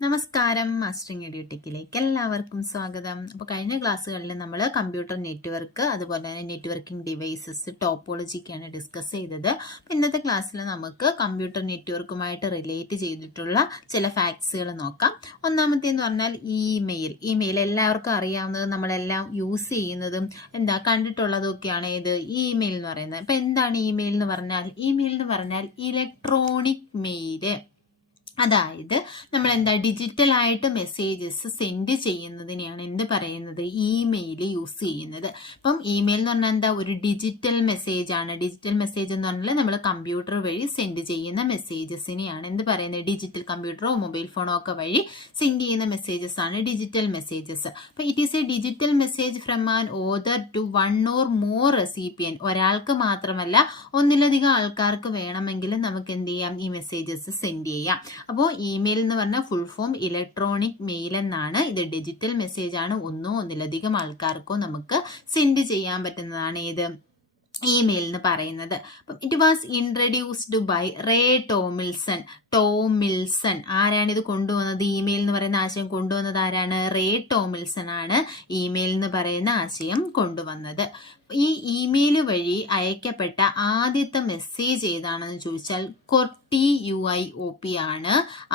നമസ്കാരം, മാസ്റ്ററിംഗ് എഡ്യൂടെക്കിലേക്ക് എല്ലാവർക്കും സ്വാഗതം. അപ്പോൾ കഴിഞ്ഞ ക്ലാസ്സുകളിൽ നമ്മൾ കമ്പ്യൂട്ടർ നെറ്റ്വർക്ക് അതുപോലെ തന്നെ നെറ്റ്വർക്കിംഗ് ഡിവൈസസ് ടോപ്പോളജിക്കാണ് ഡിസ്കസ് ചെയ്തത്. അപ്പോൾ ഇന്നത്തെ ക്ലാസ്സിൽ നമുക്ക് കമ്പ്യൂട്ടർ നെറ്റ്വർക്കുമായിട്ട് റിലേറ്റ് ചെയ്തിട്ടുള്ള ചില ഫാക്ട്സുകൾ നോക്കാം. ഒന്നാമത്തേന്ന് പറഞ്ഞാൽ ഇമെയിൽ എല്ലാവർക്കും അറിയാവുന്നത്, നമ്മളെല്ലാം യൂസ് ചെയ്യുന്നതും കണ്ടിട്ടുള്ളതൊക്കെയാണ് ഇത് ഇമെയിൽ എന്ന് പറയുന്നത്. അപ്പോൾ എന്താണ് ഇമെയിൽ എന്ന് പറഞ്ഞാൽ ഇലക്ട്രോണിക് മെയില്. അതായത് നമ്മൾ ഡിജിറ്റൽ ആയിട്ട് മെസ്സേജസ് സെൻഡ് ചെയ്യുന്നതിനെയാണ് എന്ത് പറയുന്നത്, ഇമെയിൽ യൂസ് ചെയ്യുന്നത്. അപ്പം ഇമെയിൽ എന്ന് പറഞ്ഞാൽ ഒരു ഡിജിറ്റൽ മെസ്സേജ് ആണ്. ഡിജിറ്റൽ മെസ്സേജ് എന്ന് പറഞ്ഞാൽ നമ്മൾ കമ്പ്യൂട്ടർ വഴി സെൻഡ് ചെയ്യുന്ന മെസ്സേജസിനെയാണ് എന്ത് പറയുന്നത്, ഡിജിറ്റൽ കമ്പ്യൂട്ടറോ മൊബൈൽ ഫോണോ ഒക്കെ വഴി സെൻഡ് ചെയ്യുന്ന മെസ്സേജസ് ആണ് ഡിജിറ്റൽ മെസ്സേജസ്. അപ്പൊ it is a digital message from an author to one or more recipient. ഒരാൾക്ക് മാത്രമല്ല, ഒന്നിലധികം ആൾക്കാർക്ക് വേണമെങ്കിലും നമുക്ക് എന്ത് ചെയ്യാം, ഈ മെസ്സേജസ് സെൻഡ് ചെയ്യാം. അപ്പോൾ ഇമെയിൽ എന്ന് പറഞ്ഞാൽ ഫുൾ ഫോം ഇലക്ട്രോണിക് മെയിൽ എന്നാണ്. ഇത് ഡിജിറ്റൽ മെസ്സേജ് ആണ്. ഒന്നിലധികം ആൾക്കാർക്കോ നമുക്ക് സെൻഡ് ചെയ്യാൻ പറ്റുന്നതാണ് ഏത്, ഇമെയിൽ എന്ന് പറയുന്നത്. It was introduced by Ray Tomlinson. ആരാണ് ഇത് കൊണ്ടുവന്നത്, ഇമെയിൽ എന്ന് പറയുന്ന ആശയം കൊണ്ടുവന്നത് ആരാണ്, റേ ടോമിൽസൺ ആണ് ഇമെയിൽ എന്ന് പറയുന്ന ആശയം കൊണ്ടുവന്നത്. ഈ ഇമെയിൽ വഴി അയക്കപ്പെട്ട ആദ്യത്തെ മെസ്സേജ് ഏതാണെന്ന് ചോദിച്ചാൽ QWERTY ആണ്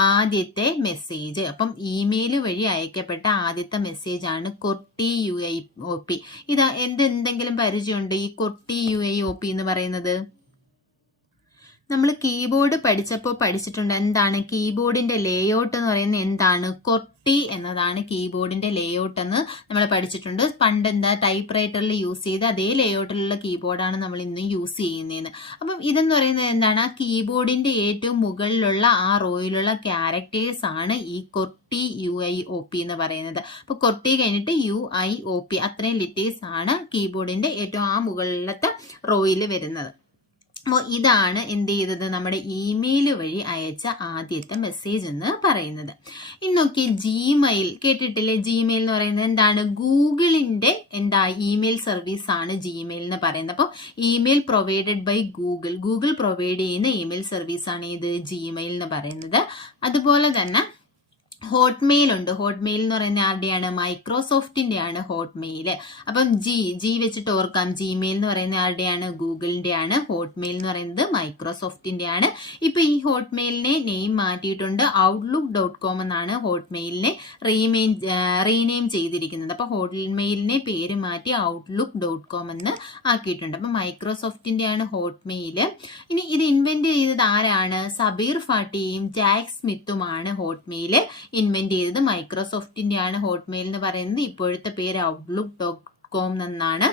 ആദ്യത്തെ മെസ്സേജ്. അപ്പം ഇമെയിൽ വഴി അയക്കപ്പെട്ട ആദ്യത്തെ മെസ്സേജ് ആണ് QWERTY. ഇത് എന്തെങ്കിലും പരിചയമുണ്ട് ഈ QWERTY എന്ന് പറയുന്നത്? നമ്മൾ കീബോർഡ് പഠിച്ചിട്ടുണ്ട്. എന്താണ് കീബോർഡിന്റെ ലേഔട്ട് എന്ന് പറയുന്നത്, എന്താണ് QWERTY എന്നതാണ് കീബോർഡിന്റെ ലേഔട്ട് എന്ന് നമ്മൾ പഠിച്ചിട്ടുണ്ട്. പണ്ട് ടൈപ്പ് റൈറ്ററിൽ യൂസ് ചെയ്ത അതേ ലേഔട്ടിലുള്ള കീബോർഡാണ് നമ്മൾ ഇന്നും യൂസ് ചെയ്യുന്നതെന്ന്. അപ്പം ഇതെന്ന് പറയുന്നത് എന്താണ്, ആ കീബോർഡിന്റെ ഏറ്റവും മുകളിലുള്ള ആ റോയിലുള്ള ക്യാരക്ടേഴ്സ് ആണ് ഈ QWERTY എന്ന് പറയുന്നത്. അപ്പൊ QWERTY കഴിഞ്ഞിട്ട് UIOP അത്രയും ലിറ്റേഴ്സ് ആണ് കീബോർഡിന്റെ ഏറ്റവും ആ മുകളിലത്തെ റോയിൽ വരുന്നത്. അപ്പോൾ ഇതാണ് എന്ത് ചെയ്തത്, നമ്മുടെ ഇമെയിൽ വഴി അയച്ച ആദ്യത്തെ മെസ്സേജ് എന്ന് പറയുന്നത്. ഇന്നൊക്കെ ജിമെയിൽ കേട്ടിട്ടില്ലേ? ജിമെയിൽ എന്ന് പറയുന്നത് എന്താണ്, ഗൂഗിളിന്റെ ഇമെയിൽ സർവീസ് ആണ് ജിമെയിൽ എന്ന് പറയുന്നത്. അപ്പോൾ email provided by Google provide ചെയ്യുന്ന ഇമെയിൽ സർവീസ് ആണ് ഇത് ജിമെയിൽ എന്ന് പറയുന്നത്. അതുപോലെ തന്നെ ഹോട്ട്മെയിൽ ഉണ്ട്. ഹോട്ട്മെയിൽ എന്ന് പറയുന്ന ആരുടെയാണ്, മൈക്രോസോഫ്റ്റിന്റെ ആണ് ഹോട്ട്മെയിൽ. അപ്പം ജി വെച്ചിട്ട് ഓർക്കാം, ജിമെയിൽ എന്ന് പറയുന്ന ആരുടെയാണ്, ഗൂഗിളിന്റെ ആണ്. ഹോട്ട്മെയിൽ എന്ന് പറയുന്നത് മൈക്രോസോഫ്റ്റിന്റെ ആണ്. ഇപ്പൊ ഈ ഹോട്ട്മെയിലിനെ നെയിം മാറ്റിയിട്ടുണ്ട്, outlook.com എന്നാണ് ഹോട്ട്മെയിലിനെ റീനെയിം ചെയ്തിരിക്കുന്നത്. അപ്പൊ ഹോട്ട്മെയിലിനെ പേര് മാറ്റി outlook.com എന്ന് ആക്കിയിട്ടുണ്ട്. അപ്പൊ മൈക്രോസോഫ്റ്റിന്റെ ആണ് ഹോട്ട്മെയിൽ. ഇനി ഇത് ഇൻവെന്റ് ചെയ്തത് ആരാണ്, സബീർ ഫാട്ടിയും ജാക്ക് സ്മിത്തുമാണ് ഹോട്ട്മെയിൽ ഇൻവെന്റ് ചെയ്തത്. മൈക്രോസോഫ്റ്റിന്റെ ആണ് ഹോട്ട്മെയിൽ എന്ന് പറയുന്നത്. ഇപ്പോഴത്തെ പേര് outlook.com എന്നാണ്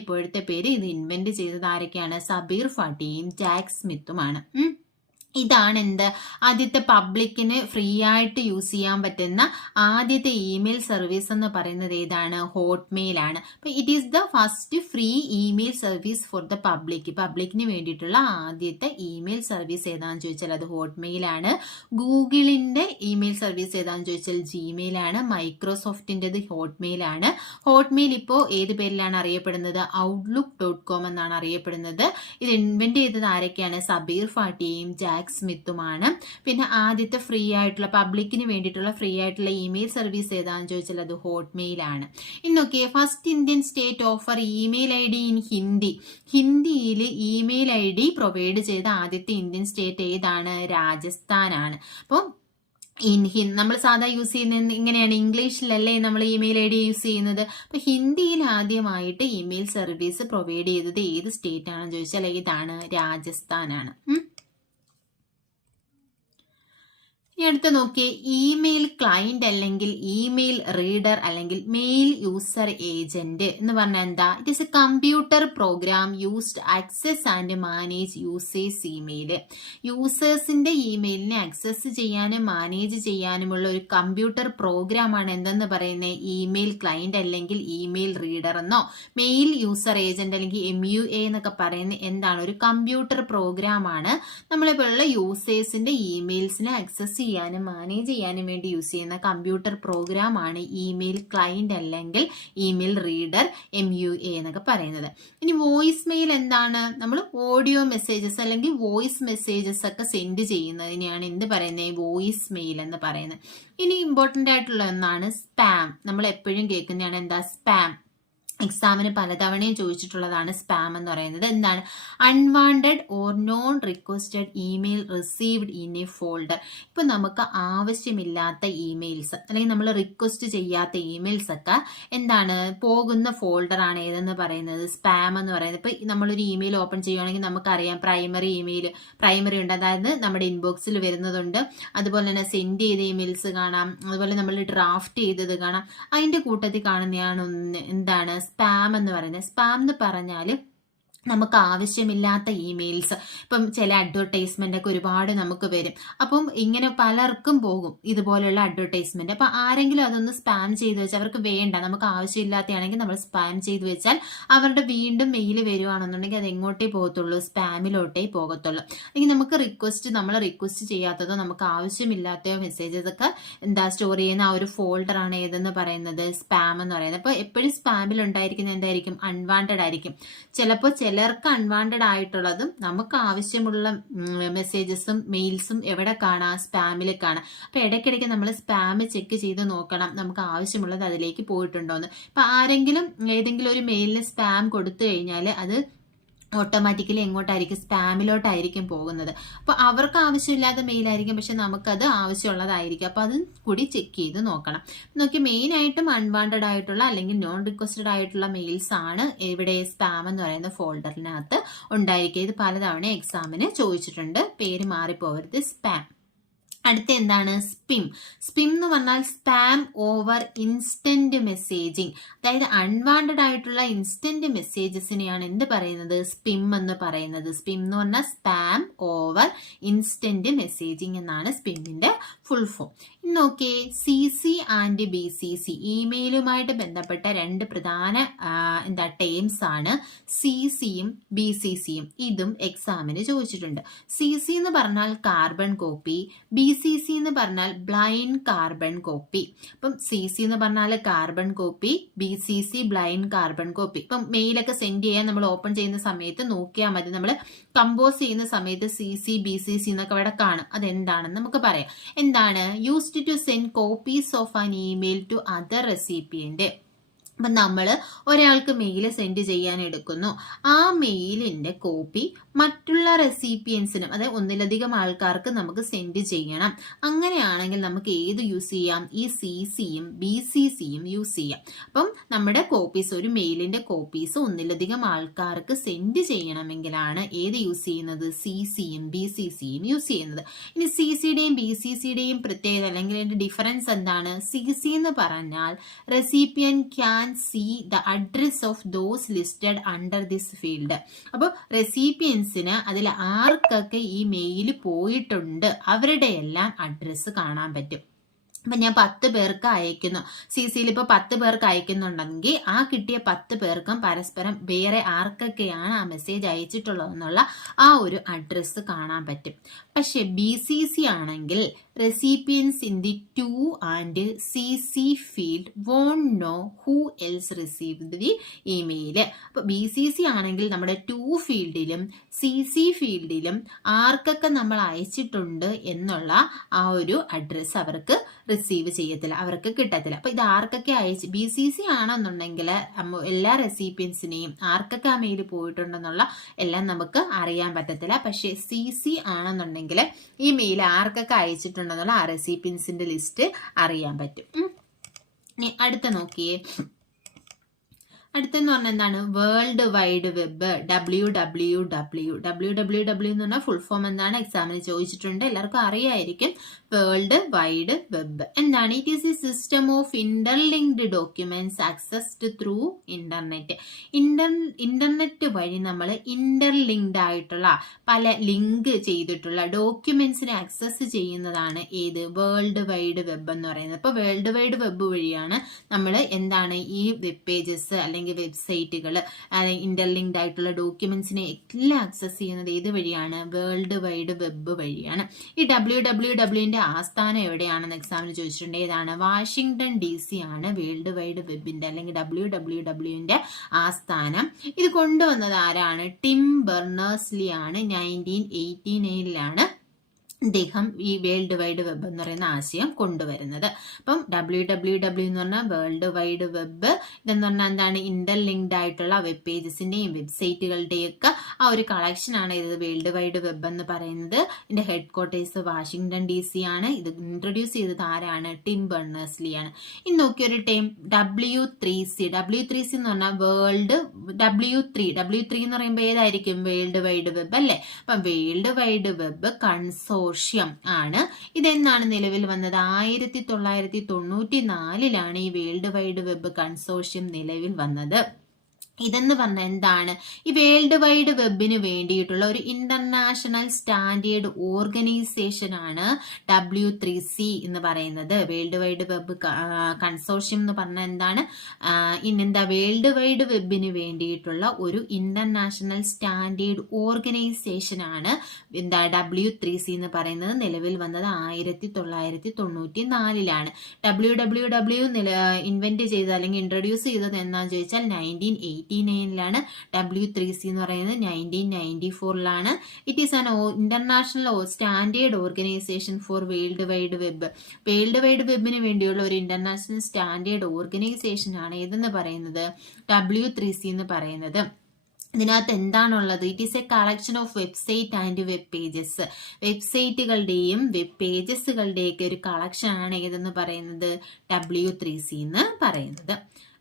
ഇപ്പോഴത്തെ പേര്. ഇത് ഇൻവെന്റ് ചെയ്തത് ആരൊക്കെയാണ്, സബീർ ഫാട്ടിയും ജാക്ക് സ്മിത്തുമാണ്. ഇതാണ് ആദ്യത്തെ പബ്ലിക്കിന് ഫ്രീ ആയിട്ട് യൂസ് ചെയ്യാൻ പറ്റുന്ന ആദ്യത്തെ ഇമെയിൽ സർവീസ് എന്ന് പറയുന്നത് ഏതാണ്, ഹോട്ട്മെയിൽ ആണ്. അപ്പൊ it is the first free email service for the പബ്ലിക്കിന് വേണ്ടിയിട്ടുള്ള ആദ്യത്തെ ഇമെയിൽ സർവീസ് ഏതാണെന്ന് ചോദിച്ചാൽ അത് ഹോട്ട്മെയിൽ ആണ്. ഗൂഗിളിന്റെ ഇമെയിൽ സർവീസ് ഏതാണെന്ന് ചോദിച്ചാൽ ജിമെയിൽ ആണ്. മൈക്രോസോഫ്റ്റിന്റേത് ഹോട്ട്മെയിൽ ആണ്. ഹോട്ട്മെയിൽ ഇപ്പോൾ ഏത് പേരിലാണ് അറിയപ്പെടുന്നത്, outlook.com എന്നാണ് അറിയപ്പെടുന്നത്. ഇത് ഇൻവെന്റ് ചെയ്തത് ആരൊക്കെയാണ്, സബീർ ഫാട്ടിയും ജാക്ക് സ്മിത്തുമാണ്. പിന്നെ ആദ്യത്തെ ഫ്രീ ആയിട്ടുള്ള പബ്ലിക്കിന് വേണ്ടിയിട്ടുള്ള ഫ്രീ ആയിട്ടുള്ള ഇമെയിൽ സർവീസ് ഏതാണെന്ന് ചോദിച്ചാൽ അത് ഹോട്ട്മെയിൽ ആണ്. ഇന്നൊക്കെ first Indian state offer email ID in ഹിന്ദിയിൽ ഇമെയിൽ ID പ്രൊവൈഡ് ചെയ്ത ആദ്യത്തെ ഇന്ത്യൻ സ്റ്റേറ്റ് ഏതാണ്, രാജസ്ഥാനാണ്. അപ്പോൾ നമ്മൾ സാധാ യൂസ് ചെയ്യുന്നത് ഇങ്ങനെയാണ്, ഇംഗ്ലീഷിലല്ലേ നമ്മൾ ഇമെയിൽ ID യൂസ് ചെയ്യുന്നത്. അപ്പൊ ഹിന്ദിയിൽ ആദ്യമായിട്ട് ഇമെയിൽ സർവീസ് പ്രൊവൈഡ് ചെയ്തത് ഏത് സ്റ്റേറ്റ് ആണെന്ന് ചോദിച്ചാൽ ഏതാണ്, രാജസ്ഥാനാണ്. അടുത്ത് നോക്കിയേ, ഇമെയിൽ ക്ലയന്റ് അല്ലെങ്കിൽ ഇമെയിൽ റീഡർ അല്ലെങ്കിൽ മെയിൽ യൂസർ ഏജന്റ് എന്ന് പറഞ്ഞാൽ എന്താ, it is a computer program used access and manage users email. യൂസേഴ്സിന്റെ ഇമെയിലിനെ ആക്സസ് ചെയ്യാനും മാനേജ് ചെയ്യാനുമുള്ള ഒരു കമ്പ്യൂട്ടർ പ്രോഗ്രാം ആണ് എന്തെന്ന് പറയുന്നത്, ഇമെയിൽ ക്ലയന്റ് അല്ലെങ്കിൽ ഇമെയിൽ റീഡർ എന്നോ മെയിൽ യൂസർ ഏജന്റ് അല്ലെങ്കിൽ MUA എന്നൊക്കെ പറയുന്ന എന്താണ്, ഒരു കമ്പ്യൂട്ടർ പ്രോഗ്രാം ആണ്. നമ്മളെപ്പോലുള്ള യൂസേഴ്സിന്റെ ഇമെയിൽസിനെ ആക്സസ് ചെയ്യാനും മാനേജ് ചെയ്യാനും വേണ്ടി യൂസ് ചെയ്യുന്ന കമ്പ്യൂട്ടർ പ്രോഗ്രാമാണ് ഇമെയിൽ ക്ലയന്റ് അല്ലെങ്കിൽ ഇമെയിൽ റീഡർ MUA എന്നൊക്കെ പറയുന്നത്. ഇനി വോയിസ് മെയിൽ എന്താണ്? നമ്മൾ ഓഡിയോ മെസ്സേജസ് അല്ലെങ്കിൽ വോയിസ് മെസ്സേജസ് ഒക്കെ സെൻഡ് ചെയ്യുന്നതിനെയാണ് എന്ത് പറയുന്നത്? വോയിസ് മെയിൽ എന്ന് പറയുന്നത്. ഇനി ഇമ്പോർട്ടൻ്റ് ആയിട്ടുള്ള ഒന്നാണ് സ്പാം. നമ്മൾ എപ്പോഴും കേൾക്കുന്നതാണ് എന്താ? സ്പാം. എക്സാമിന് പലതവണയും ചോദിച്ചിട്ടുള്ളതാണ് സ്പാം എന്ന് പറയുന്നത്. എന്താണ്? Unwanted or non requested email received in A folder. ഇപ്പൊ നമുക്ക് ആവശ്യമില്ലാത്ത ഇമെയിൽസ് അല്ലെങ്കിൽ നമ്മൾ റിക്വസ്റ്റ് ചെയ്യാത്ത ഇമെയിൽസ് ഒക്കെ എന്താണ് പോകുന്ന ഫോൾഡർ ആണ് ഏതെന്ന് പറയുന്നത്? സ്പാം എന്ന് പറയുന്നത്. ഇപ്പൊ നമ്മളൊരു ഇമെയിൽ ഓപ്പൺ ചെയ്യുകയാണെങ്കിൽ നമുക്കറിയാം പ്രൈമറി ഉണ്ട്, അതായത് നമ്മുടെ ഇൻബോക്സിൽ വരുന്നതുണ്ട്. അതുപോലെ തന്നെ സെൻഡ് ചെയ്ത ഇമെയിൽസ് കാണാം, അതുപോലെ നമ്മൾ ഡ്രാഫ്റ്റ് ചെയ്തത് കാണാം. അതിന്റെ കൂട്ടത്തിൽ കാണുന്നതാണ് എന്താണ്? സ്പാം എന്ന് പറയുന്നത്. സ്പാം എന്ന് പറഞ്ഞാൽ നമുക്ക് ആവശ്യമില്ലാത്ത ഇമെയിൽസ്. ഇപ്പം ചില അഡ്വർടൈസ്മെന്റ് ഒക്കെ ഒരുപാട് നമുക്ക് വരും. അപ്പം ഇങ്ങനെ പലർക്കും പോകും ഇതുപോലെയുള്ള അഡ്വർടൈസ്മെന്റ്. അപ്പൊ ആരെങ്കിലും അതൊന്ന് സ്പാം ചെയ്ത് വെച്ചാൽ അവർക്ക് വേണ്ട, നമുക്ക് ആവശ്യമില്ലാത്തയാണെങ്കിൽ നമ്മൾ സ്പാം ചെയ്ത് വെച്ചാൽ അവരുടെ വീണ്ടും മെയിൽ വരുവാണെന്നുണ്ടെങ്കിൽ അത് എങ്ങോട്ടേ പോകത്തുള്ളൂ? സ്പാമിലോട്ടേ പോകത്തുള്ളൂ. അല്ലെങ്കിൽ നമുക്ക് നമ്മൾ റിക്വസ്റ്റ് ചെയ്യാത്തതോ നമുക്ക് ആവശ്യമില്ലാത്തയോ മെസ്സേജസ് ഒക്കെ സ്റ്റോർ ചെയ്യുന്ന ആ ഒരു ഫോൾഡറാണ് ഏതെന്ന് പറയുന്നത്? സ്പാം എന്ന് പറയുന്നത്. അപ്പൊ എപ്പോഴും സ്പാമിൽ ഉണ്ടായിരിക്കുന്നത് എന്തായിരിക്കും? അൺവാണ്ടഡ് ആയിരിക്കും. ചിലപ്പോൾ ചിലർക്ക് അൺവാണ്ടഡ് ആയിട്ടുള്ളതും നമുക്ക് ആവശ്യമുള്ള മെസ്സേജസും മെയിൽസും എവിടെ കാണാം? സ്പാമിൽ കാണാം. അപ്പൊ ഇടയ്ക്കിടയ്ക്ക് നമ്മൾ സ്പാം ചെക്ക് ചെയ്ത് നോക്കണം നമുക്ക് ആവശ്യമുള്ളത് അതിലേക്ക് പോയിട്ടുണ്ടോന്ന്. ഇപ്പൊ ആരെങ്കിലും ഏതെങ്കിലും ഒരു മെയിലിന് സ്പാം കൊടുത്തു കഴിഞ്ഞാൽ അത് ഓട്ടോമാറ്റിക്കലി എങ്ങോട്ടായിരിക്കും? സ്പാമിലോട്ടായിരിക്കും പോകുന്നത്. അപ്പൊ അവർക്ക് ആവശ്യമില്ലാത്ത മെയിലായിരിക്കും, പക്ഷെ നമുക്കത് ആവശ്യമുള്ളതായിരിക്കും. അപ്പൊ അത് കൂടി ചെക്ക് ചെയ്ത് നോക്കണം. നോക്കി, മെയിൻ ആയിട്ടും അൺവാണ്ടഡ് ആയിട്ടുള്ള അല്ലെങ്കിൽ നോൺ റിക്വസ്റ്റഡ് ആയിട്ടുള്ള മെയിൽസ് ആണ് ഇവിടെ സ്പാം എന്ന് പറയുന്ന ഫോൾഡറിനകത്ത് ഉണ്ടായിരിക്കുക. ഇത് പലതവണ എക്സാമിന് ചോദിച്ചിട്ടുണ്ട്, പേര് മാറിപ്പോവരുത്. സ്പാം. അടുത്ത എന്താണ്? സ്പിം. സ്പിം എന്ന് പറഞ്ഞാൽ സ്പാം ഓവർ ഇൻസ്റ്റന്റ് മെസ്സേജിങ്. അതായത് അൺവാണ്ടഡ് ആയിട്ടുള്ള ഇൻസ്റ്റന്റ് മെസ്സേജസിനെയാണ് എന്ത് പറയുന്നത്? സ്പിം എന്ന് പറയുന്നത്. സ്പിം എന്ന് പറഞ്ഞാൽ സ്പാം ഓവർ ഇൻസ്റ്റന്റ് മെസ്സേജിങ് എന്നാണ് സ്പിമ്മിന്റെ ഫുൾ ഫോം. നോക്കിയേ, CC ആൻഡ് BCC ഇമെയിലുമായിട്ട് ബന്ധപ്പെട്ട രണ്ട് പ്രധാന ടേംസ് ആണ് CCയും BCCയും. ഇതും എക്സാമിന് ചോദിച്ചിട്ടുണ്ട്. CC എന്ന് പറഞ്ഞാൽ കാർബൺ കോപ്പി, BCC എന്ന് പറഞ്ഞാൽ ബ്ലൈൻഡ് കാർബൺ കോപ്പി. ഇപ്പം CC എന്ന് പറഞ്ഞാൽ carbon copy, BCC blind carbon copy. ഇപ്പം മെയിലൊക്കെ സെൻഡ് ചെയ്യാൻ നമ്മൾ ഓപ്പൺ ചെയ്യുന്ന സമയത്ത് നോക്കിയാൽ മതി. നമ്മൾ കമ്പോസ് ചെയ്യുന്ന സമയത്ത് CC BCC എന്നൊക്കെ അവിടെ കാണും. അതെന്താണെന്ന് നമുക്ക് പറയാം. എന്താണ്? Used to send copies of an email to other recipient. അപ്പം നമ്മൾ ഒരാൾക്ക് മെയിൽ സെൻഡ് ചെയ്യാൻ എടുക്കുന്നു. ആ മെയിലിന്റെ കോപ്പി മറ്റുള്ള റെസിപ്പിയൻസിനും, അതായത് ഒന്നിലധികം ആൾക്കാർക്ക് നമുക്ക് സെൻഡ് ചെയ്യണം. അങ്ങനെയാണെങ്കിൽ നമുക്ക് ഏത് യൂസ് ചെയ്യാം? ഈ CCയും BCCയും യൂസ് ചെയ്യാം. അപ്പം നമ്മുടെ കോപ്പീസ്, ഒരു മെയിലിന്റെ കോപ്പീസ് ഒന്നിലധികം ആൾക്കാർക്ക് സെൻഡ് ചെയ്യണമെങ്കിലാണ് ഏത് യൂസ് ചെയ്യുന്നത്? CCയും BCCയും യൂസ് ചെയ്യുന്നത്. ഇനി CCയുടെയും BCCയുടെയും പ്രത്യേകത അല്ലെങ്കിൽ അതിന്റെ ഡിഫറൻസ് എന്താണ്? CC എന്ന് പറഞ്ഞാൽ recipient can see the address of those listed under this field. അപ്പോൾ റെസിപ്പിയൻസിന് അതിൽ ആർക്കൊക്കെ ഈ മെയിൽ പോയിട്ടുണ്ട് അവരുടെ എല്ലാം അഡ്രസ്സ് കാണാൻ പറ്റും. അപ്പൊ ഞാൻ 10 പേർക്ക് അയക്കുന്നു, CCയിൽ ഇപ്പൊ 10 പേർക്ക് അയക്കുന്നുണ്ടെങ്കിൽ ആ കിട്ടിയ 10 പേർക്കും പരസ്പരം വേറെ ആർക്കൊക്കെയാണ് ആ മെസ്സേജ് അയച്ചിട്ടുള്ളതെന്നുള്ള ആ ഒരു അഡ്രസ്സ് കാണാൻ പറ്റും. പക്ഷെ BCC ആണെങ്കിൽ recipients in the to and CC field won't know who else received the email. അപ്പൊ BCC ആണെങ്കിൽ നമ്മുടെ ടു ഫീൽഡിലും CC ഫീൽഡിലും ആർക്കൊക്കെ നമ്മൾ അയച്ചിട്ടുണ്ട് എന്നുള്ള ആ ഒരു അഡ്രസ്സ് അവർക്ക് റിസീവ് ചെയ്യത്തില്ല, അവർക്ക് കിട്ടത്തില്ല. അപ്പൊ ഇത് ആർക്കൊക്കെ അയച്ച് BCC ആണെന്നുണ്ടെങ്കിൽ എല്ലാ റെസിപ്പിയൻസിനെയും ആർക്കൊക്കെ ആ മെയിൽ പോയിട്ടുണ്ടെന്നുള്ള എല്ലാം നമുക്ക് അറിയാൻ പറ്റത്തില്ല. പക്ഷെ CC ആണെന്നുണ്ടെങ്കിൽ ഈ മെയിൽ ആർക്കൊക്കെ അയച്ചിട്ടുണ്ടെന്നുള്ള ആ റെസിപ്പിയൻസിന്റെ ലിസ്റ്റ് അറിയാൻ പറ്റും. ഇനി അടുത്ത നോക്കിയേ, അടുത്തെന്ന് പറഞ്ഞാൽ എന്താണ്? വേൾഡ് വൈഡ് വെബ്, WWW എന്ന് പറഞ്ഞാൽ ഫുൾ ഫോം എന്താണ്? എക്സാമിന് ചോദിച്ചിട്ടുണ്ട്, എല്ലാവർക്കും അറിയായിരിക്കും. വേൾഡ് വൈഡ് വെബ് എന്താണ്? It is A system of interlinked documents accessed through internet. Internet വഴി നമ്മൾ ഇന്റർലിങ്ക്ഡ് ആയിട്ടുള്ള പല ലിങ്ക് ചെയ്തിട്ടുള്ള ഡോക്യുമെന്റ്സിനെ ആക്സസ് ചെയ്യുന്നതാണ് ഏത്? വേൾഡ് വൈഡ് വെബ് എന്ന് പറയുന്നത്. അപ്പോൾ വേൾഡ് വൈഡ് വെബ് വഴിയാണ് നമ്മൾ എന്താണ് ഈ വെബ് പേജസ് അല്ലെങ്കിൽ അല്ലെങ്കിൽ വെബ്സൈറ്റുകൾ, ഇന്റർലിങ്ക്ഡ് ആയിട്ടുള്ള ഡോക്യുമെന്റ്സിനെ എല്ലാം ആക്സസ് ചെയ്യുന്നത് ഏത് വഴിയാണ്? വേൾഡ് വൈഡ് വെബ് വഴിയാണ്. ഈ WWWന്റെ ആസ്ഥാനം എവിടെയാണെന്ന് എക്സാമിന് ചോദിച്ചിട്ടുണ്ട്. ഏതാണ്? വാഷിംഗ്ടൺ DC ആണ് വേൾഡ് വൈഡ് വെബിന്റെ അല്ലെങ്കിൽ WWWന്റെ ആസ്ഥാനം. ഇത് കൊണ്ടുവന്നത് ആരാണ്? ടിം ബെർണേഴ്സ്-ലീ ആണ്. 1989 അദ്ദേഹം ഈ വേൾഡ് വൈഡ് വെബ് എന്ന് പറയുന്ന ആശയം കൊണ്ടുവരുന്നത്. അപ്പം WWW എന്ന് പറഞ്ഞാൽ വേൾഡ് വൈഡ് വെബ്, ഇതെന്ന് പറഞ്ഞാൽ എന്താണ്? ഇന്റർലിങ്ക്ഡ് ആയിട്ടുള്ള വെബ് പേജസിന്റെയും വെബ്സൈറ്റുകളുടെയും ഒക്കെ ആ ഒരു കളക്ഷനാണ് ഇത് വേൾഡ് വൈഡ് വെബ് എന്ന് പറയുന്നത്. ഇതിന്റെ ഹെഡ് ക്വാർട്ടേഴ്സ് വാഷിംഗ്ടൺ DC ആണ്. ഇത് ഇൻട്രൊഡ്യൂസ് ചെയ്തത് ആരാണ്? ടിം ബെർണേഴ്സ്-ലീ ആണ്. ഇനി നോക്കിയൊരു ടൈം W3C. W3C എന്ന് പറഞ്ഞാൽ വേൾഡ് W3 എന്ന് പറയുമ്പോൾ ഏതായിരിക്കും? വേൾഡ് വൈഡ് വെബ് അല്ലേ? അപ്പം വേൾഡ് വൈഡ് വെബ് കൺസോർഷ്യം ആണ്. ഇതെന്നാണ് നിലവിൽ വന്നത്? 1994 ഈ വേൾഡ് വൈഡ് വെബ് കൺസോർഷ്യം നിലവിൽ വന്നത്. ഇതെന്ന് പറഞ്ഞാൽ എന്താണ്? ഈ വേൾഡ് വൈഡ് വെബിന് വേണ്ടിയിട്ടുള്ള ഒരു ഇന്റർനാഷണൽ സ്റ്റാൻഡേർഡ് ഓർഗനൈസേഷൻ ആണ് W3C എന്ന് പറയുന്നത്. വേൾഡ് വൈഡ് വെബ് കൺസോർഷ്യം എന്ന് പറഞ്ഞാൽ എന്താണ്? ഇന്നെന്താ? വേൾഡ് വൈഡ് വെബിന് വേണ്ടിയിട്ടുള്ള ഒരു ഇന്റർനാഷണൽ സ്റ്റാൻഡേർഡ് ഓർഗനൈസേഷൻ ആണ് എന്താ W3C എന്ന് പറയുന്നത്. നിലവിൽ വന്നത് 1994 WWW ഇൻവെന്റ് ചെയ്തത് അല്ലെങ്കിൽ ഇൻട്രൊഡ്യൂസ് ചെയ്തത് എന്നാന്ന് ചോദിച്ചാൽ 1989 W3C എന്ന് പറയുന്നത് 1994 it is an international standard organisation for world wide web. World wide വെബിന് വേണ്ടിയുള്ള ഒരു ഇന്റർനാഷണൽ സ്റ്റാൻഡേർഡ് ഓർഗനൈസേഷൻ ആണ് ഏതെന്ന് പറയുന്നത്? W3C എന്ന് പറയുന്നത്. ഇതിനകത്ത് എന്താണുള്ളത്? It is a collection of website and web pages. വെബ്സൈറ്റുകളുടെയും വെബ് പേജസുകളുടെയൊക്കെ ഒരു കളക്ഷൻ ആണ് ഏതെന്ന് പറയുന്നത്? W3C എന്ന് പറയുന്നത്.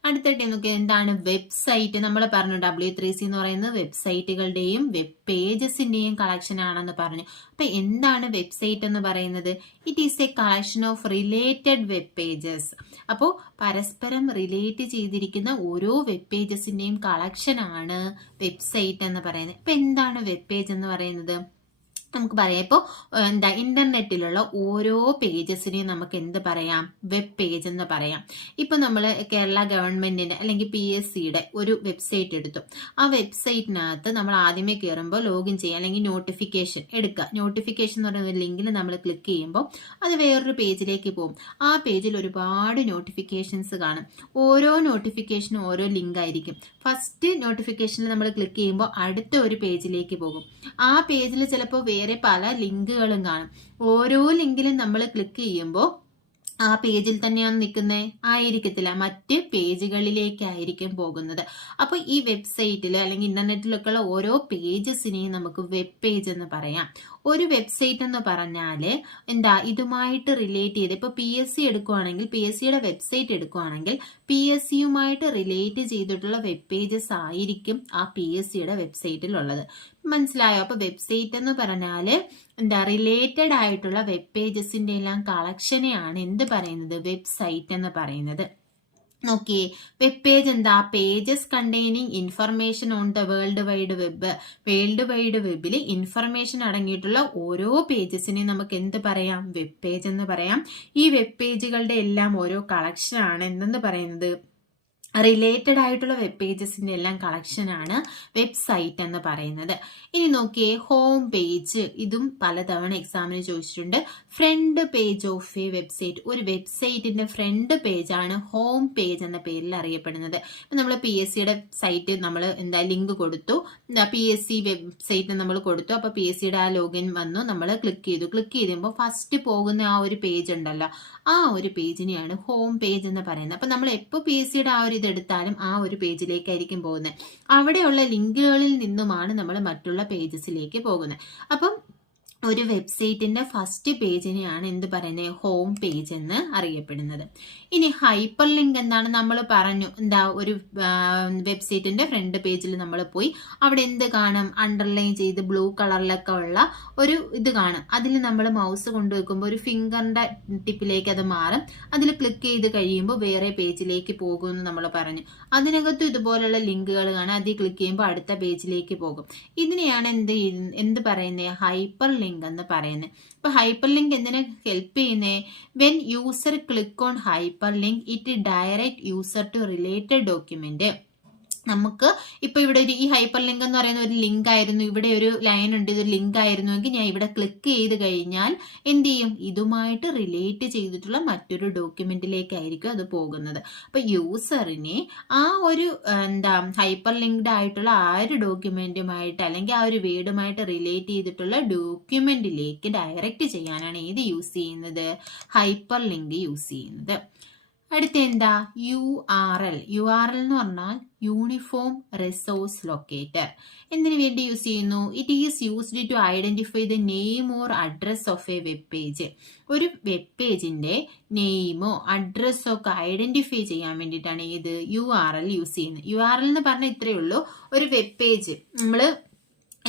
അടുത്തായിട്ട് നമുക്ക് എന്താണ് വെബ്സൈറ്റ്? നമ്മൾ പറഞ്ഞു W3C എന്ന് പറയുന്നത് വെബ്സൈറ്റുകളുടെയും വെബ് പേജസിന്റെയും കളക്ഷൻ ആണെന്ന് പറഞ്ഞു. അപ്പൊ എന്താണ് വെബ്സൈറ്റ് എന്ന് പറയുന്നത്? It is a collection of related web pages. അപ്പോൾ പരസ്പരം റിലേറ്റ് ചെയ്തിരിക്കുന്ന ഓരോ വെബ് പേജസിന്റെയും കളക്ഷൻ ആണ് വെബ്സൈറ്റ് എന്ന് പറയുന്നത്. അപ്പൊ എന്താണ് വെബ് പേജ് എന്ന് പറയുന്നത്? നമുക്ക് പറയാം. ഇപ്പോൾ എന്താ? ഇന്റർനെറ്റിലുള്ള ഓരോ പേജസിനെയും നമുക്ക് എന്ത് പറയാം? വെബ് പേജ് എന്ന് പറയാം. ഇപ്പൊ നമ്മൾ കേരള ഗവൺമെന്റിന്റെ അല്ലെങ്കിൽ PSCയുടെ ഒരു വെബ്സൈറ്റ് എടുത്തു. ആ വെബ്സൈറ്റിനകത്ത് നമ്മൾ ആദ്യമേ കയറുമ്പോൾ ലോഗിൻ ചെയ്യുക അല്ലെങ്കിൽ നോട്ടിഫിക്കേഷൻ എടുക്കുക. നോട്ടിഫിക്കേഷൻ എന്ന് പറയുന്ന ഒരു ലിങ്കിൽ നമ്മൾ ക്ലിക്ക് ചെയ്യുമ്പോൾ അത് വേറൊരു പേജിലേക്ക് പോകും. ആ പേജിൽ ഒരുപാട് നോട്ടിഫിക്കേഷൻസ് കാണും. ഓരോ നോട്ടിഫിക്കേഷനും ഓരോ ലിങ്ക് ആയിരിക്കും. ഫസ്റ്റ് നോട്ടിഫിക്കേഷനിൽ നമ്മൾ ക്ലിക്ക് ചെയ്യുമ്പോൾ അടുത്ത ഒരു പേജിലേക്ക് പോകും. ആ പേജിൽ ചിലപ്പോൾ വേറെ പല ലിങ്കുകളും കാണും. ഓരോ ലിങ്കിലും നമ്മൾ ക്ലിക്ക് ചെയ്യുമ്പോൾ ആ പേജിൽ തന്നെയാണ് നിൽക്കുന്നത്? ആയിരിക്കത്തില്ല, മറ്റ് പേജുകളിലേക്കായിരിക്കും പോകുന്നത്. അപ്പൊ ഈ വെബ്സൈറ്റിൽ അല്ലെങ്കിൽ ഇന്റർനെറ്റിലൊക്കെ ഉള്ള ഓരോ പേജസിനെയും നമുക്ക് വെബ് പേജ് എന്ന് പറയാം. ഒരു വെബ്സൈറ്റ് എന്ന് പറഞ്ഞാല് എന്താ? ഇതുമായിട്ട് റിലേറ്റ് ചെയ്ത് ഇപ്പൊ PSC എടുക്കുവാണെങ്കിൽ PSCയുടെ വെബ്സൈറ്റ് എടുക്കുവാണെങ്കിൽ PSCയുമായിട്ട് റിലേറ്റ് ചെയ്തിട്ടുള്ള വെബ് പേജസ് ആയിരിക്കും ആ PSCയുടെ വെബ്സൈറ്റിലുള്ളത്. മനസ്സിലായോ? അപ്പൊ വെബ്സൈറ്റ് എന്ന് പറഞ്ഞാല് എന്താ? റിലേറ്റഡ് ആയിട്ടുള്ള വെബ് പേജസിന്റെ എല്ലാം കളക്ഷനെയാണ് എന്ത് പറയുന്നത്? വെബ്സൈറ്റ് എന്ന് പറയുന്നത്. നോക്കിയേ, വെബ് പേജ് എന്താ? Pages containing information on the world wide web. World wide വെബിൽ ഇൻഫർമേഷൻ അടങ്ങിയിട്ടുള്ള ഓരോ പേജസിനെയും നമുക്ക് എന്ത് പറയാം? വെബ് പേജ് എന്ന് പറയാം. ഈ വെബ് പേജുകളുടെ എല്ലാം ഓരോ കളക്ഷൻ ആണ് എന്തെന്ന് പറയുന്നത്? റിലേറ്റഡ് ആയിട്ടുള്ള വെബ് പേജസിന്റെ എല്ലാം കളക്ഷനാണ് വെബ്സൈറ്റ് എന്ന് പറയുന്നത്. ഇനി നോക്കിയേ, ഹോം പേജ്. ഇതും പലതവണ എക്സാമിന് ചോദിച്ചിട്ടുണ്ട്. Front page of a website. ഒരു വെബ്സൈറ്റിന്റെ ഫ്രണ്ട് പേജ് ആണ് ഹോം പേജ് എന്ന പേരിൽ അറിയപ്പെടുന്നത്. നമ്മൾ PSCയുടെ സൈറ്റ് നമ്മൾ എന്താ ലിങ്ക് കൊടുത്തു, PSC വെബ്സൈറ്റ് നമ്മൾ കൊടുത്തു. അപ്പൊ PSCയുടെ ആ ലോഗിൻ വന്നു, നമ്മൾ ക്ലിക്ക് ചെയ്തു. ക്ലിക്ക് ചെയ്യുമ്പോൾ ഫസ്റ്റ് പോകുന്ന ആ ഒരു പേജ് ഉണ്ടല്ലോ, ആ ഒരു പേജിനെയാണ് ഹോം പേജ് എന്ന് പറയുന്നത്. അപ്പൊ നമ്മൾ എപ്പോൾ PSCയുടെ ആ ഒരു ഇതെടുത്താലും ആ ഒരു പേജിലേക്കായിരിക്കും പോകുന്നത്. അവിടെയുള്ള ലിങ്കുകളിൽ നിന്നുമാണ് നമ്മൾ മറ്റുള്ള പേജസിലേക്ക് പോകുന്നത്. അപ്പം ഒരു വെബ്സൈറ്റിന്റെ ഫസ്റ്റ് പേജിനെയാണ് എന്ത് പറയുന്നത്? ഹോം പേജ് എന്ന് അറിയപ്പെടുന്നത്. ഇനി ഹൈപ്പർ ലിങ്ക് എന്താണ്? നമ്മൾ പറഞ്ഞു എന്താ? ഒരു വെബ്സൈറ്റിന്റെ ഫ്രണ്ട് പേജിൽ നമ്മൾ പോയി അവിടെ എന്ത് കാണും? അണ്ടർലൈൻ ചെയ്ത് ബ്ലൂ കളറിലൊക്കെ ഉള്ള ഒരു ഇത് കാണും. അതിൽ നമ്മൾ മൗസ് കൊണ്ടുവെക്കുമ്പോൾ ഒരു ഫിംഗറിന്റെ ടിപ്പിലേക്ക് അത് മാറും. അതിൽ ക്ലിക്ക് ചെയ്ത് കഴിയുമ്പോൾ വേറെ പേജിലേക്ക് പോകുമെന്ന് നമ്മൾ പറഞ്ഞു. അതിനകത്ത് ഇതുപോലുള്ള ലിങ്കുകൾ കാണാം. അതിൽ ക്ലിക്ക് ചെയ്യുമ്പോൾ അടുത്ത പേജിലേക്ക് പോകും. ഇതിനെയാണ് എന്ത് പറയുന്നത്? ഹൈപ്പർ ലിങ്ക് എന്ന് പറയുന്നത്. ഇപ്പൊ ഹൈപ്പർ ലിങ്ക് എന്തിനാ ഹെൽപ്പ് ചെയ്യുന്നേ? When user click on hyperlink it direct user to related document. നമുക്ക് ഇപ്പൊ ഇവിടെ ഈ ഹൈപ്പർ ലിങ്ക് എന്ന് പറയുന്ന ഒരു ലിങ്ക് ആയിരുന്നു, ഇവിടെ ഒരു ലൈൻ ഉണ്ട്, ഇതൊരു ലിങ്ക് ആയിരുന്നുവെങ്കിൽ ഞാൻ ഇവിടെ ക്ലിക്ക് ചെയ്ത് കഴിഞ്ഞാൽ എന്ത് ചെയ്യും, ഇതുമായിട്ട് റിലേറ്റ് ചെയ്തിട്ടുള്ള മറ്റൊരു ഡോക്യുമെന്റിലേക്കായിരിക്കും അത് പോകുന്നത്. അപ്പൊ യൂസറിനെ ആ ഒരു ഹൈപ്പർ ലിങ്ക്ഡ് ആയിട്ടുള്ള ആ ഒരു ഡോക്യുമെന്റുമായിട്ട് അല്ലെങ്കിൽ ആ ഒരു വേർഡുമായിട്ട് റിലേറ്റ് ചെയ്തിട്ടുള്ള ഡോക്യുമെന്റിലേക്ക് ഡയറക്റ്റ് ചെയ്യാനാണ് ഏത് യൂസ് ചെയ്യുന്നത്, ഹൈപ്പർ ലിങ്ക് യൂസ് ചെയ്യുന്നത്. അടുത്ത എന്താ, URL. URL എന്ന് പറഞ്ഞാൽ യൂണിഫോം റിസോഴ്സ് ലൊക്കേറ്റർ. എന്തിനു വേണ്ടി യൂസ് ചെയ്യുന്നു, it is used to identify the name or address of a web page. ഒരു വെബ് പേജിന്റെ നെയിമോ അഡ്രസ്സോ ഒക്കെ ഐഡന്റിഫൈ ചെയ്യാൻ വേണ്ടിയിട്ടാണ് ഇത് URL യൂസ് ചെയ്യുന്നത്. URL എന്ന് പറഞ്ഞാൽ ഇത്രയേ ഉള്ളൂ, ഒരു വെബ് പേജ് നമ്മൾ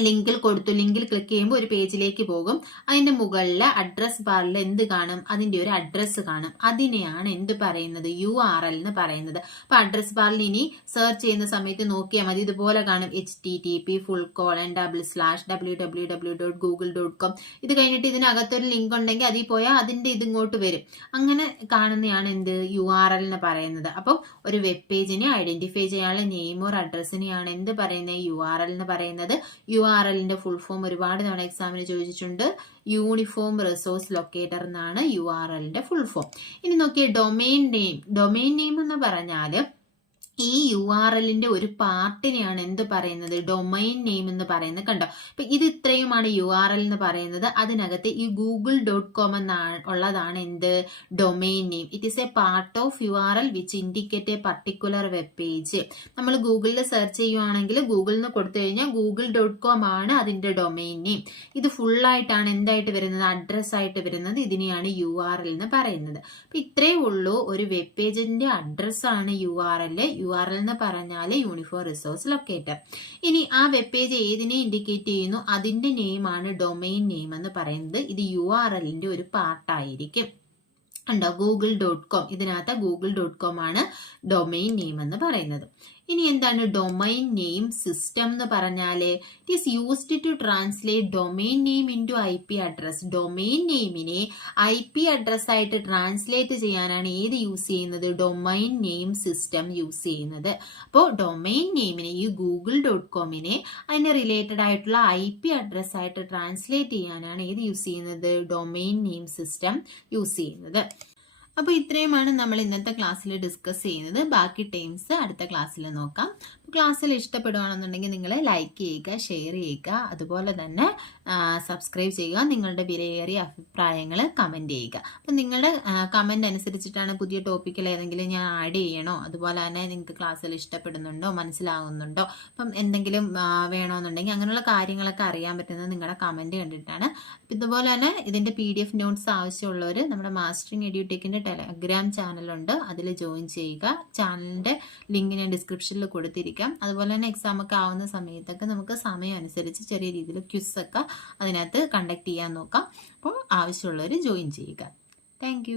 ലിങ്കിൽ കൊടുത്തു, ലിങ്കിൽ ക്ലിക്ക് ചെയ്യുമ്പോൾ ഒരു പേജിലേക്ക് പോകും, അതിന്റെ മുകളിൽ അഡ്രസ് ബാറിൽ എന്ത് കാണും, അതിന്റെ ഒരു അഡ്രസ്സ് കാണും, അതിനെയാണ് എന്ത് പറയുന്നത്, URL എന്ന് പറയുന്നത്. അപ്പൊ അഡ്രസ് ബാറിൽ ഇനി സെർച്ച് ചെയ്യുന്ന സമയത്ത് നോക്കിയാൽ മതി, ഇതുപോലെ കാണും http://www.google.com. ഇത് കഴിഞ്ഞിട്ട് ഇതിനകത്തൊരു ലിങ്ക് ഉണ്ടെങ്കിൽ അതിൽ പോയാൽ അതിന്റെ ഇതിങ്ങോട്ട് വരും, അങ്ങനെ കാണുന്നതാണ് എന്ത്, URL എന്ന് പറയുന്നത്. അപ്പം ഒരു വെബ് പേജിനെ ഐഡന്റിഫൈ ചെയ്യാനുള്ള നെയിം ഓർ അഡ്രസ്സിനെയാണ് എന്ത് പറയുന്നത്, URL എന്ന് പറയുന്നത്. URLന്റെ ഫുൾ ഫോം ഒരുപാട് തവണ എക്സാമിന് ചോദിച്ചിട്ടുണ്ട്, യൂണിഫോം റിസോഴ്സ് ലൊക്കേറ്റർ എന്നാണ് URLന്റെ ഫുൾ ഫോം. ഇനി നോക്കിയേ ഡൊമെയിൻ നെയിം. ഡൊമെയിൻ നെയിം എന്ന് പറഞ്ഞാൽ ഈ URLന്റെ ഒരു പാർട്ടിനെയാണ് എന്ത് പറയുന്നത്, ഡൊമൈൻ നെയിം എന്ന് പറയുന്നത്. കണ്ടോ, ഇപ്പൊ ഇത് ഇത്രയുമാണ് URL എന്ന് പറയുന്നത്. അതിനകത്ത് ഈ google.com ഉള്ളതാണ് എന്ത്, domain name. It is A part of URL which indicate A particular web page. നമ്മൾ ഗൂഗിളിൽ സെർച്ച് ചെയ്യുവാണെങ്കിൽ ഗൂഗിളിൽ നിന്ന് കൊടുത്തു കഴിഞ്ഞാൽ google.com ആണ് അതിന്റെ ഡൊമൈൻ നെയിം. ഇത് ഫുള്ളായിട്ടാണ് എന്തായിട്ട് വരുന്നത്, അഡ്രസ് ആയിട്ട് വരുന്നത്. ഇതിനെയാണ് URL എന്ന് പറയുന്നത്. അപ്പൊ ഇത്രയേ ഉള്ളൂ, ഒരു വെബ് പേജിന്റെ അഡ്രസ് ആണ് URL എന്ന് പറഞ്ഞാൽ യൂണിഫോം റിസോഴ്സ് ലൊക്കേറ്റർ. ഇനി ആ വെബ് പേജ് ഏതിനെ ഇൻഡിക്കേറ്റ് ചെയ്യുന്നു, അതിന്റെ നെയിം ആണ് ഡൊമൈൻ നെയിം എന്ന് പറയുന്നത്. ഇത് URLന്റെ ഒരു പാർട്ടായിരിക്കും. ഉണ്ടോ, google.com, ഇതിനകത്ത് google.com ആണ് ഡൊമൈൻ നെയിം എന്ന് പറയുന്നത്. ഇനി എന്താണ് ഡൊമൈൻ നെയിം സിസ്റ്റം എന്ന് പറഞ്ഞാല്, it is used to translate domain name into IP address. Domain നെയിമിനെ IP അഡ്രസ് ആയിട്ട് ട്രാൻസ്ലേറ്റ് ചെയ്യാനാണ് ഏത് യൂസ് ചെയ്യുന്നത്, ഡൊമൈൻ നെയിം സിസ്റ്റം യൂസ് ചെയ്യുന്നത്. അപ്പോൾ ഡൊമൈൻ നെയിമിനെ, ഈ google.comനെ അതിന് റിലേറ്റഡ് ആയിട്ടുള്ള IP അഡ്രസ് ആയിട്ട് ട്രാൻസ്ലേറ്റ് ചെയ്യാനാണ് ഏത് യൂസ് ചെയ്യുന്നത്, ഡൊമൈൻ നെയിം സിസ്റ്റം യൂസ് ചെയ്യുന്നത്. അപ്പോൾ ഇത്രയുമാണ് നമ്മൾ ഇന്നത്തെ ക്ലാസ്സിൽ ഡിസ്കസ് ചെയ്യുന്നത്. ബാക്കി ടൈംസ് അടുത്ത ക്ലാസ്സിൽ നോക്കാം. ക്ലാസ്സിൽ ഇഷ്ടപ്പെടുകയാണെന്നുണ്ടെങ്കിൽ നിങ്ങൾ ലൈക്ക് ചെയ്യുക, ഷെയർ ചെയ്യുക, അതുപോലെ തന്നെ സബ്സ്ക്രൈബ് ചെയ്യുക. നിങ്ങളുടെ വിലയേറിയ അഭിപ്രായങ്ങൾ കമൻറ്റ് ചെയ്യുക. അപ്പം നിങ്ങളുടെ കമൻറ്റ് അനുസരിച്ചിട്ടാണ് പുതിയ ടോപ്പിക്കിൽ ഏതെങ്കിലും ഞാൻ ആഡ് ചെയ്യണോ, അതുപോലെ തന്നെ നിങ്ങൾക്ക് ക്ലാസ്സിൽ ഇഷ്ടപ്പെടുന്നുണ്ടോ, മനസ്സിലാകുന്നുണ്ടോ, അപ്പം എന്തെങ്കിലും വേണമെന്നുണ്ടെങ്കിൽ അങ്ങനെയുള്ള കാര്യങ്ങളൊക്കെ അറിയാൻ പറ്റുന്നത് നിങ്ങളുടെ കമൻറ്റ് കണ്ടിട്ടാണ്. ഇതുപോലെ തന്നെ ഇതിൻ്റെ PDF നോട്ട്സ് ആവശ്യമുള്ളവർ നമ്മുടെ മാസ്റ്ററിങ് എഡ്യൂടെക്കിൻ്റെ ടെലഗ്രാം ചാനലുണ്ട്, അതിൽ ജോയിൻ ചെയ്യുക. ചാനലിൻ്റെ ലിങ്ക് ഞാൻ ഡിസ്ക്രിപ്ഷനിൽ കൊടുത്തിരിക്കാം. അതുപോലെ തന്നെ എക്സാം ഒക്കെ ആവുന്ന സമയത്തൊക്കെ നമുക്ക് സമയം അനുസരിച്ച് ചെറിയ രീതിയിൽ ക്വിസൊക്കെ അതിനകത്ത് കണ്ടക്ട് ചെയ്യാൻ നോക്കാം. അപ്പോൾ ആവശ്യമുള്ളവർ ജോയിൻ ചെയ്യുക. താങ്ക്